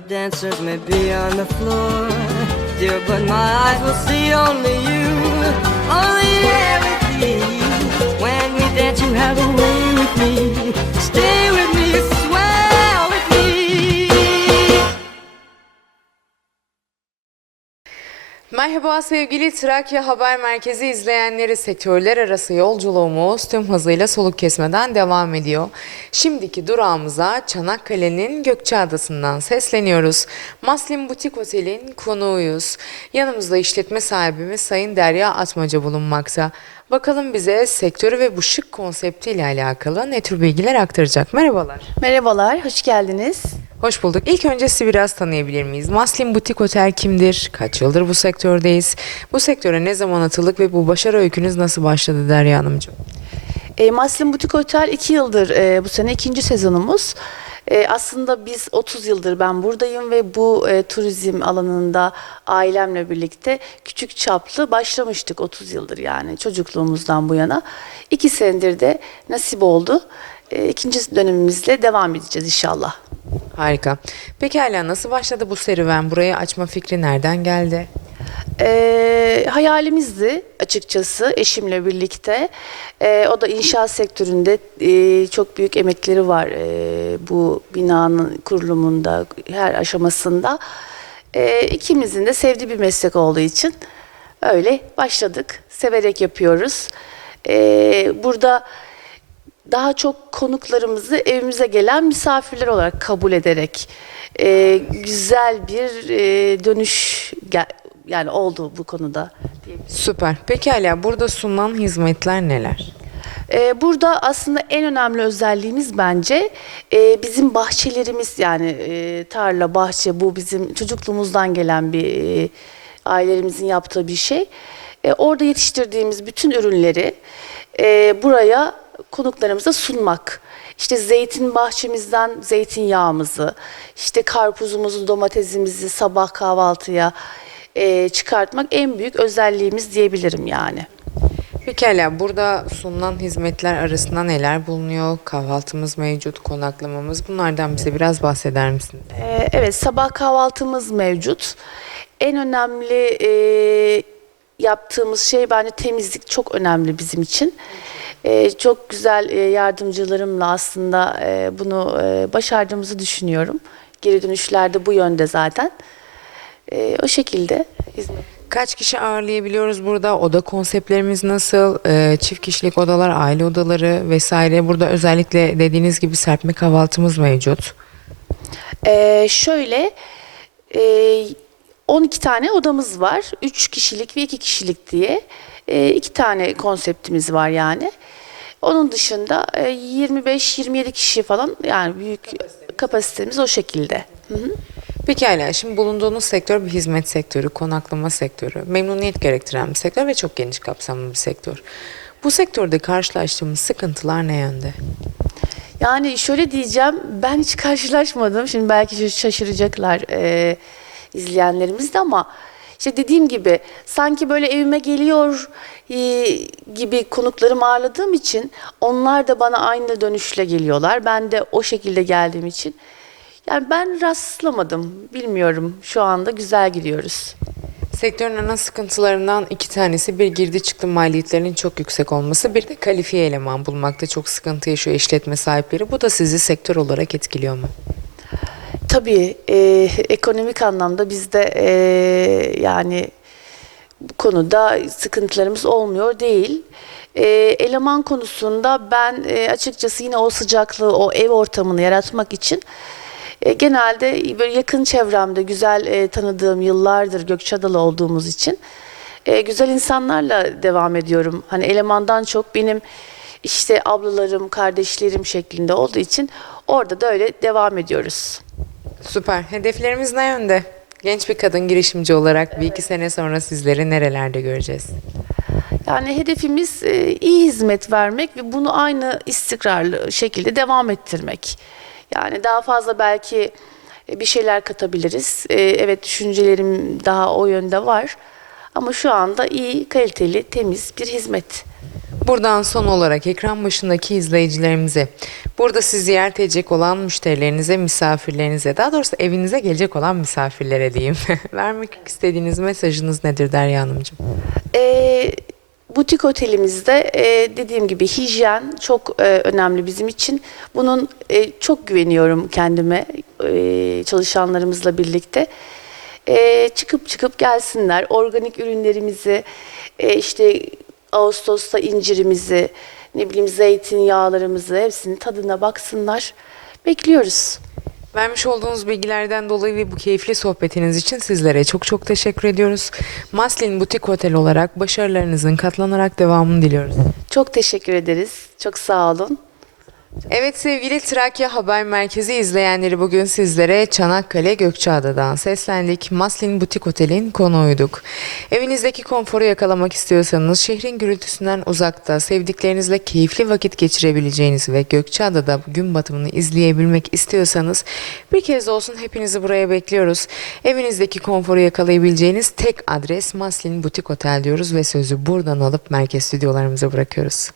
dancers may be on the floor, dear, but my eyes will see only you, only everything. When we dance, you have a way with me. Merhaba sevgili Trakya Haber Merkezi izleyenleri sektörler arası yolculuğumuz tüm hızıyla soluk kesmeden devam ediyor. Şimdiki durağımıza Çanakkale'nin Gökçeadası'ndan sesleniyoruz. Maslin Butik Otel'in konuğuyuz. Yanımızda işletme sahibimiz Sayın Derya Atmaca bulunmakta. Bakalım bize sektörü ve bu şık konseptiyle alakalı ne tür bilgiler aktaracak. Merhabalar. Merhabalar, hoş geldiniz. Hoş bulduk. İlk önce sizi biraz tanıyabilir miyiz? Maslin Butik Otel kimdir? Kaç yıldır bu sektördeyiz? Bu sektöre ne zaman atıldık ve bu başarı öykünüz nasıl başladı Derya Hanımcığım? E, Maslin Butik Otel 2 yıldır, e, bu sene ikinci sezonumuz. E, aslında biz 30 yıldır ben buradayım ve bu e, turizm alanında ailemle birlikte küçük çaplı başlamıştık 30 yıldır yani çocukluğumuzdan bu yana. İki senedir de nasip oldu. E, ikinci dönemimizle devam edeceğiz inşallah. Harika. Peki hala nasıl başladı bu serüven? Burayı açma fikri nereden geldi? Ee, hayalimizdi açıkçası eşimle birlikte. Ee, o da inşaat sektöründe e, çok büyük emekleri var e, bu binanın kurulumunda, her aşamasında. Ee, ikimizin de sevdiği bir meslek olduğu için öyle başladık. Severek yapıyoruz. Ee, burada daha çok konuklarımızı evimize gelen misafirler olarak kabul ederek e, güzel bir e, dönüş gel- yani oldu bu konuda. Süper. Peki hala burada sunulan hizmetler neler? E, burada aslında en önemli özelliğimiz bence e, bizim bahçelerimiz yani e, tarla, bahçe bu bizim çocukluğumuzdan gelen bir e, ailelerimizin yaptığı bir şey. E, orada yetiştirdiğimiz bütün ürünleri e, buraya konuklarımıza sunmak. İşte zeytin bahçemizden zeytinyağımızı, işte karpuzumuzu, domatesimizi sabah kahvaltıya e, çıkartmak en büyük özelliğimiz diyebilirim yani. Peki hala burada sunulan hizmetler arasında neler bulunuyor? Kahvaltımız mevcut, konaklamamız. Bunlardan bize biraz bahseder misin? Ee, evet, sabah kahvaltımız mevcut. En önemli e, yaptığımız şey bence temizlik çok önemli bizim için. Ee, çok güzel e, yardımcılarımla aslında e, bunu e, başardığımızı düşünüyorum. Geri dönüşler de bu yönde zaten. E, o şekilde hizmet. Kaç kişi ağırlayabiliyoruz burada? Oda konseptlerimiz nasıl? Ee, çift kişilik odalar, aile odaları vesaire. Burada özellikle dediğiniz gibi serpme kahvaltımız mevcut. Ee, şöyle e, 12 tane odamız var. 3 kişilik ve 2 kişilik diye. E, iki tane konseptimiz var yani. Onun dışında e, 25-27 kişi falan yani büyük kapasitemiz o şekilde. Hı hı. Peki hala şimdi bulunduğunuz sektör bir hizmet sektörü, konaklama sektörü, memnuniyet gerektiren bir sektör ve çok geniş kapsamlı bir sektör. Bu sektörde karşılaştığımız sıkıntılar ne yönde? Yani şöyle diyeceğim, ben hiç karşılaşmadım. Şimdi belki şaş- şaşıracaklar e, izleyenlerimiz de ama işte dediğim gibi sanki böyle evime geliyor e, gibi konuklarım ağırladığım için onlar da bana aynı dönüşle geliyorlar. Ben de o şekilde geldiğim için. Yani ben rastlamadım, bilmiyorum. Şu anda güzel gidiyoruz. Sektörün ana sıkıntılarından iki tanesi bir girdi çıktı maliyetlerinin çok yüksek olması, bir de kalifiye eleman bulmakta çok sıkıntı yaşıyor işletme sahipleri. Bu da sizi sektör olarak etkiliyor mu? Tabii e, ekonomik anlamda bizde e, yani bu konuda sıkıntılarımız olmuyor değil. E, eleman konusunda ben e, açıkçası yine o sıcaklığı, o ev ortamını yaratmak için e, genelde böyle yakın çevremde güzel e, tanıdığım yıllardır Gökçeadalı olduğumuz için e, güzel insanlarla devam ediyorum. Hani elemandan çok benim işte ablalarım, kardeşlerim şeklinde olduğu için orada da öyle devam ediyoruz. Süper. Hedeflerimiz ne yönde? Genç bir kadın girişimci olarak bir iki sene sonra sizleri nerelerde göreceğiz? Yani hedefimiz e, iyi hizmet vermek ve bunu aynı istikrarlı şekilde devam ettirmek. Yani daha fazla belki e, bir şeyler katabiliriz. E, evet düşüncelerim daha o yönde var. Ama şu anda iyi, kaliteli, temiz bir hizmet. Buradan son olarak ekran başındaki izleyicilerimize, burada sizi ziyaret edecek olan müşterilerinize, misafirlerinize, daha doğrusu evinize gelecek olan misafirlere diyeyim. Vermek istediğiniz mesajınız nedir Derya Hanımcığım? E, butik otelimizde e, dediğim gibi hijyen çok e, önemli bizim için. Bunun e, çok güveniyorum kendime e, çalışanlarımızla birlikte. E, çıkıp çıkıp gelsinler. Organik ürünlerimizi, e, işte Ağustos'ta incirimizi, ne bileyim zeytinyağlarımızı hepsinin tadına baksınlar. Bekliyoruz. Vermiş olduğunuz bilgilerden dolayı ve bu keyifli sohbetiniz için sizlere çok çok teşekkür ediyoruz. Maslin Butik Otel olarak başarılarınızın katlanarak devamını diliyoruz. Çok teşekkür ederiz. Çok sağ olun. Evet sevgili Trakya Haber Merkezi izleyenleri bugün sizlere Çanakkale Gökçeada'dan seslendik. Maslin Butik Otel'in konuğuyduk. Evinizdeki konforu yakalamak istiyorsanız şehrin gürültüsünden uzakta sevdiklerinizle keyifli vakit geçirebileceğiniz ve Gökçeada'da gün batımını izleyebilmek istiyorsanız bir kez olsun hepinizi buraya bekliyoruz. Evinizdeki konforu yakalayabileceğiniz tek adres Maslin Butik Otel diyoruz ve sözü buradan alıp merkez stüdyolarımıza bırakıyoruz.